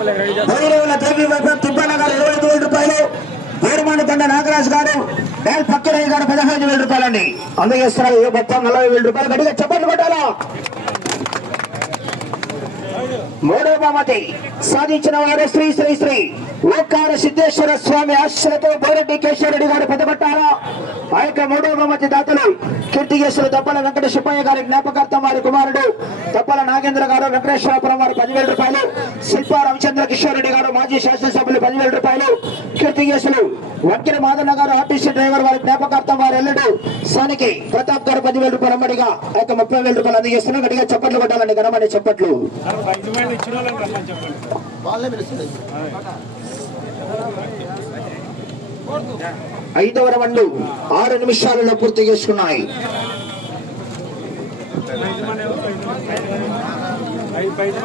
గౌరవుల దేవి వైపు తిప్పన్న గారు ఇరవై వేల రూపాయలు వీరమాని కొండ నాగరాజు గారు డేల్ పక్కరయ్య గారు పదహైదు వేల రూపాయలండి. అందజేస్తున్నారు ఏ మొత్తం నలభై వేల రూపాయలు గట్టిగా చెప్పండి కొట్టాలా? మూడవ బహుమతి సాధించిన వారు శ్రీ శ్రీ శ్రీ ఓకార సిద్ధేశ్వర స్వామి ఆశ్రతో బోరెడ్డి కేశవరెడ్డి గారు పెద్దపట్టారా ఆ యొక్క మూడవ బహుమతి దాతలు కీర్తికేశ్వర దప్పల వెంకట సుబ్బయ్య గారి జ్ఞాపకార్థం వారి కుమారుడు దప్పల నాగేంద్ర గారు వెంకటేశ్వరపురం వారు పదివేల రూపాయలు. శిల్పా రవిచంద్ర కిషోర్ రెడ్డి గారు మాజీ శాసనసభ్యులు పదివేల రూపాయలు. కీర్తికేశులు వంకిన మాదన్న గారు ఆర్టీసీ డ్రైవర్ వారి జ్ఞాపకార్థం వారి ఎల్లుడు సానికి ప్రతాప్ గారు పదివేల రూపాయలు అమ్మడిగా యొక్క ముప్పై వేల రూపాయలు అందజేస్తున్నా గట్టిగా చప్పట్లు కొట్టాలండి గణమని చప్పట్లు. ఐదవ రౌండ్ ఆరు నిమిషాలలో పూర్తి చేసుకున్నాయి.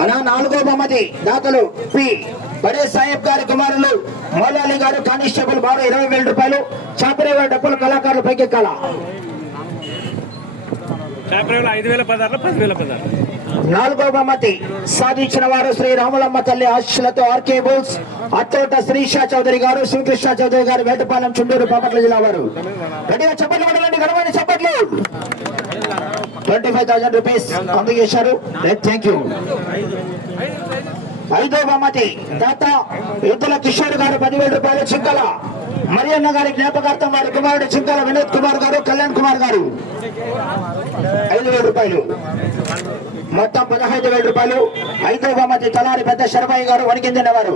అలా నాలుగో బహుమతి దాతలు పి. బడే సాహెబ్ గారి కుమారులు మౌలాలి గారు కానిస్టేబుల్ బారు ఇరవై వేల రూపాయలు. చాపరేవారి డబ్బులు కళాకారులు పైకెక్కాల? చేపరేవులు ఐదు వేల పదార్లు పదివేల పదార్లు నాలుగో బహుమతి సాధించిన వారు శ్రీ రాములమ్మ తల్లి ఆశీస్సులతో ఆర్కే బోల్స్ అత్తోట శ్రీషా చౌదరి గారు శ్రీకృష్ణ చౌదరి గారు వేటపాలెం చుండూరు బాపట్ల జిల్లా వారు. రెడీగా చప్పట్లు పడాలండి ఘనమైన చప్పట్లు. ట్వంటీ ఫైవ్ థౌసండ్ రూపీస్ అందజేశారు థ్యాంక్ యూ ఐదో బహుమతి దాత యుద్ధల కిషోర్ గారు పదివేల రూపాయలు చింకల. మరియన్న గారి జ్ఞాపకార్థం వారి కుమారుడు చింకల వినోద్ కుమార్ గారు కళ్యాణ్ కుమార్ గారు. ఐదు వేల రూపాయలు. మొత్తం పదహైదు వేల రూపాయలు. ఐదో బహుమతి తలారి పెద్ద శర్మయ్య గారు వణికిందిన వారు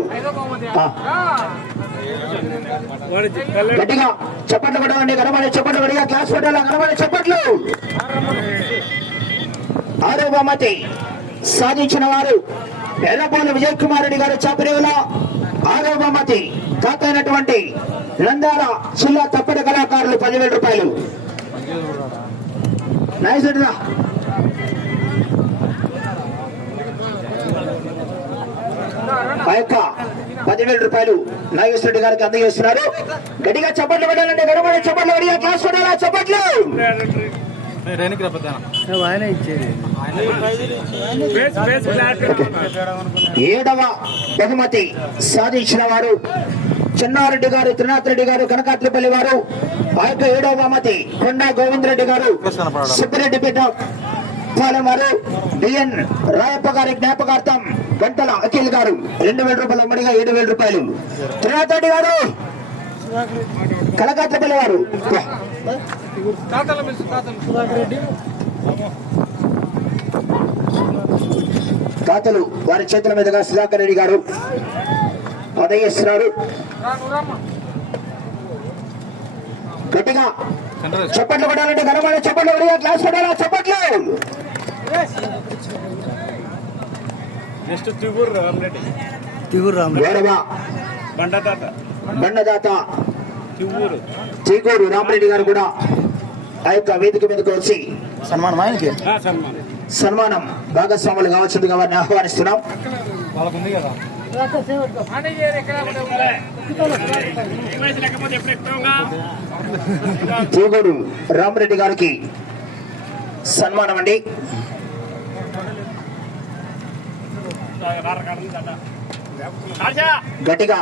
గట్టిగా చప్పట్లు కొట్టండి గణమని చప్పట్లు గట్టిగా క్లాస్ కొట్టాలి గణమని చప్పట్లు. ఆరో బహుమతి సాధించిన వారు ఎల్లపోలు విజయ్ కుమార్ రెడ్డి గారు చాపరేవుల. ఆరో బహుమతి తాత నందాల జిల్లా తప్పటి కళాకారులు పదివేల రూపాయలు. నైస్ ఆ యొక్క పదివేల రూపాయలు నాగేశ్వర రెడ్డి గారికి అందజేస్తున్నారు. గట్టిగా చప్పట్లు పెట్టాలంటే గడపడి చప్పట్లు గడిగా క్లాస్ కొట్టాలా చప్పట్లు? ఏడవ బహుమతి సాధించిన వారు చెన్నారెడ్డి గారు త్రినాథ్ రెడ్డి గారు కనకాత్రిపల్లి వారు. ఆ యొక్క ఏడవ బహుమతి కొండా గోవిందరెడ్డి గారు. సుబ్బిరెడ్డిపేట పాలెం వారు డిఎన్ రాయప్ప గారి జ్ఞాపకార్థం గంటల అఖిల్ గారు రెండు వేల రూపాయలు అమ్మడిగా ఏడు వేల రూపాయలు. త్రినాథ్ రెడ్డి గారు కనకాత్రిపల్లి వారు తాతలు వారి చేతుల మీదుగా సుధాకర్ రెడ్డి గారు ఉదయిస్తున్నారు గట్టిగా. చప్పట్లు కొట్టాలంటే ఘనమైన చప్పట్లు క్లాస్ కొట్టాలా చప్పట్లు. నెక్స్ట్ తిగురు రామరెడ్డి. ఏడవ బండతాత బండదాత. చీకూరు రామరెడ్డి గారు కూడా ఆ యొక్క వేదిక మీదకి వచ్చి సన్మానం ఆయనకి? ఆ, సన్మానం. సన్మానం భాగస్వాములు కావాల్సిందిగా వారిని ఆహ్వానిస్తున్నాం. వాళ్ళకుంది కదా. రామరెడ్డి గారికి సన్మానం అండి గట్టిగా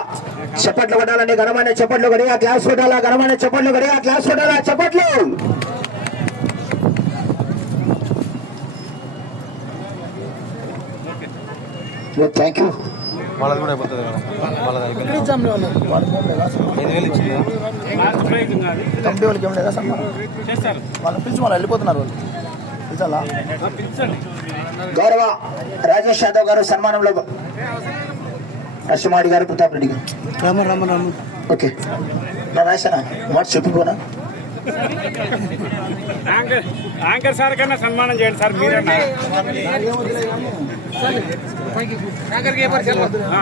చప్పట్లు కొట్టాలండి ఘనమైన చప్పట్లు గడిగా క్లాస్ కొట్టాలా ఘనమైన చప్పట్లు గడిగా క్లాస్ కొట్టాలా చప్పట్లు? థ్యాంక్ యూ వాళ్ళది కూడా అయిపోతుంది కదా. వాళ్ళది అయిపోయింది. ఐదు వేలు ఇచ్చింది లాస్ట్ బ్రేక్ అది కంపెనీ వాళ్ళకి ఏం లేదా పిలిచి వాళ్ళు వెళ్ళిపోతున్నారు వాళ్ళు. గౌరవ రాజేష్ యాదవ్ గారు సన్మానంలో నరసింహాడి గారు ప్రతాప్ రెడ్డి గారు. రామ రామ రామ ఓకే. నా రాశానా మాట చెప్పుకోనా? యాంకర్ యాంకర్ సార్ కన్నా సన్మానం చేయండి సార్ మీరన్నా ఆ.